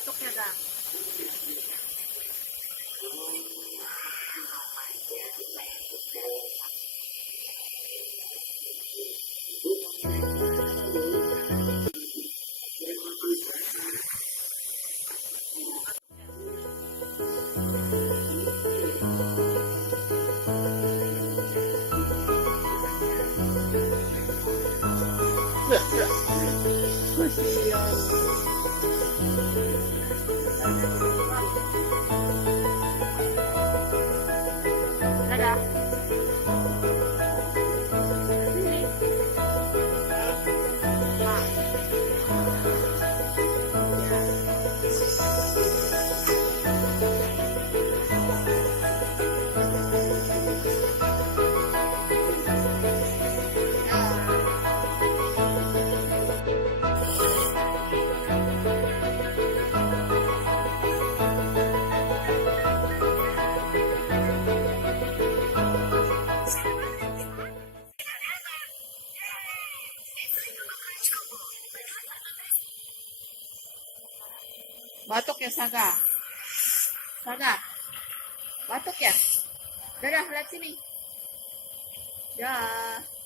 Batuk ya, Gang? Kasihan. Dadah. Sini. Mak. Batuk ya, Saga? Saga? Batuk ya? Dadah, lihat sini. Dah.